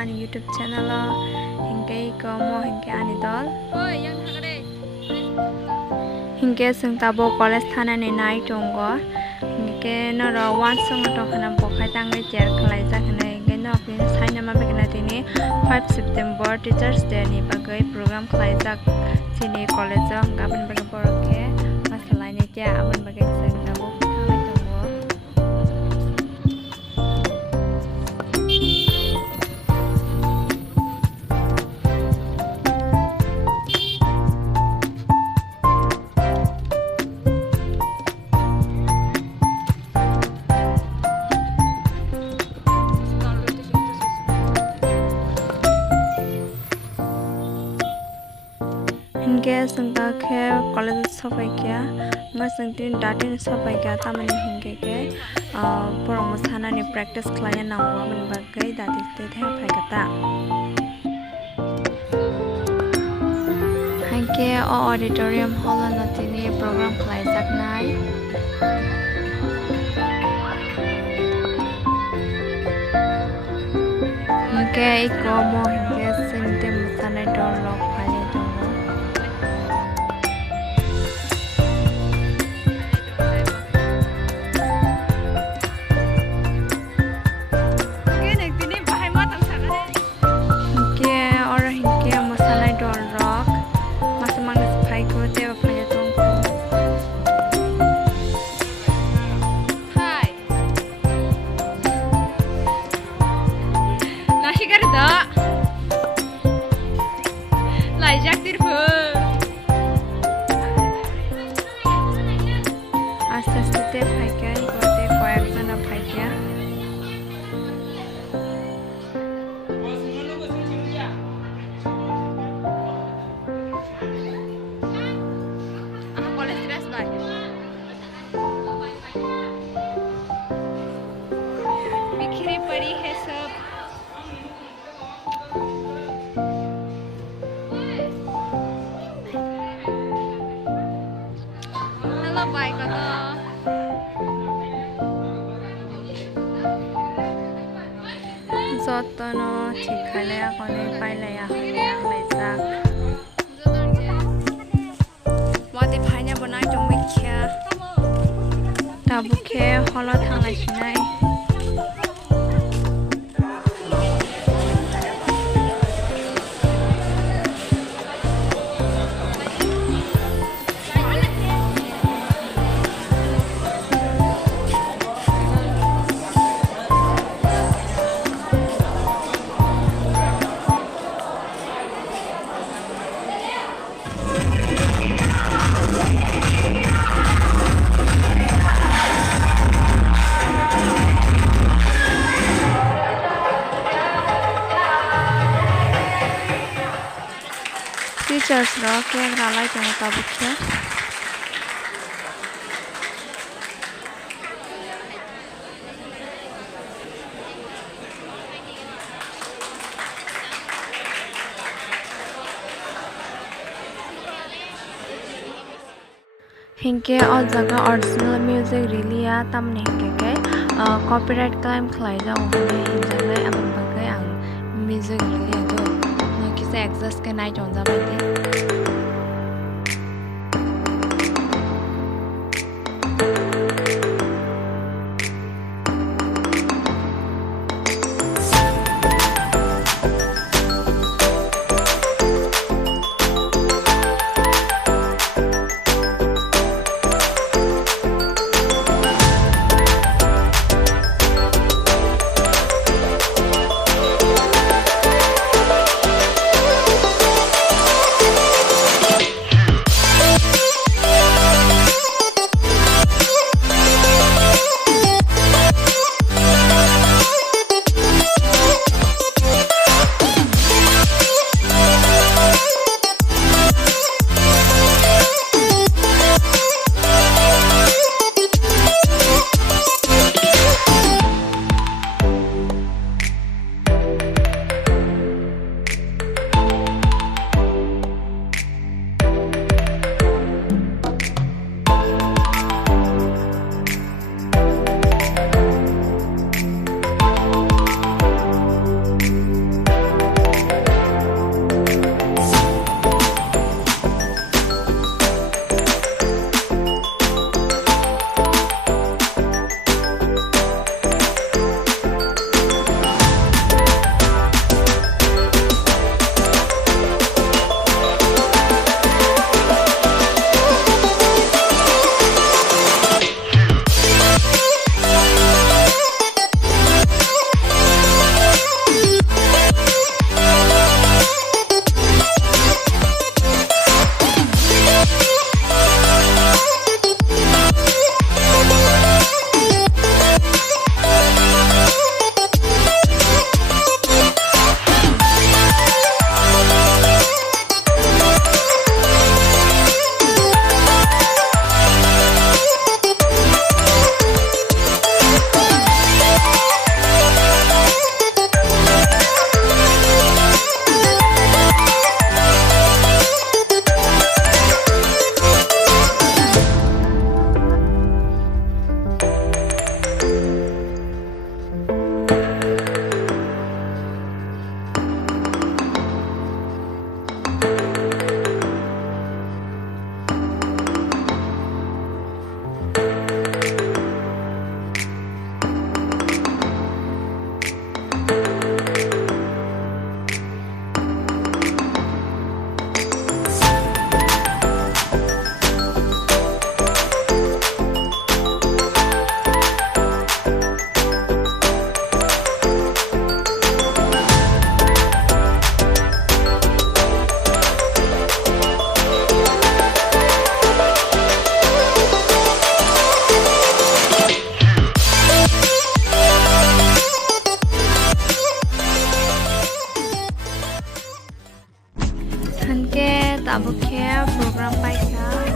ani YouTube channel hingke mo hingke ani dol hingke sung tabo college thana ni nai tongo hingke noro one song to khana bokhai tangai cher khlai ja khana hingke no pin saina ma bekna tini 5 September Teachers Day ni bagai program khlai jak sini college gaban bagai porke masalai ni ja abun bagai sung tabo thangai tongo hingke sungta khe college sopai kya ma sungtin datin sopai kya tamani hingke ke porong masana ni practice khlaya nangwa man bagai dati te the phai kata hingke o auditorium hall na tini program khlai saknai hingke iko mo hingke sungte masana dol lok phai पड़ी है सब hello bye कतो जतनो ठिकले आखने पाइले आखने आंलाइसा मते फाइना बनाय दंमैख्या दाबुखे हल थांलायसिनाय Teachers rock yang ralai jangan tabuknya. Hingke all jaga original music really ya tam hingke ke copyright claim khlai jang hone hinjangai abang bagai ang music really ya do kisa exhaust ke nai jong jabai de abo ke program paisa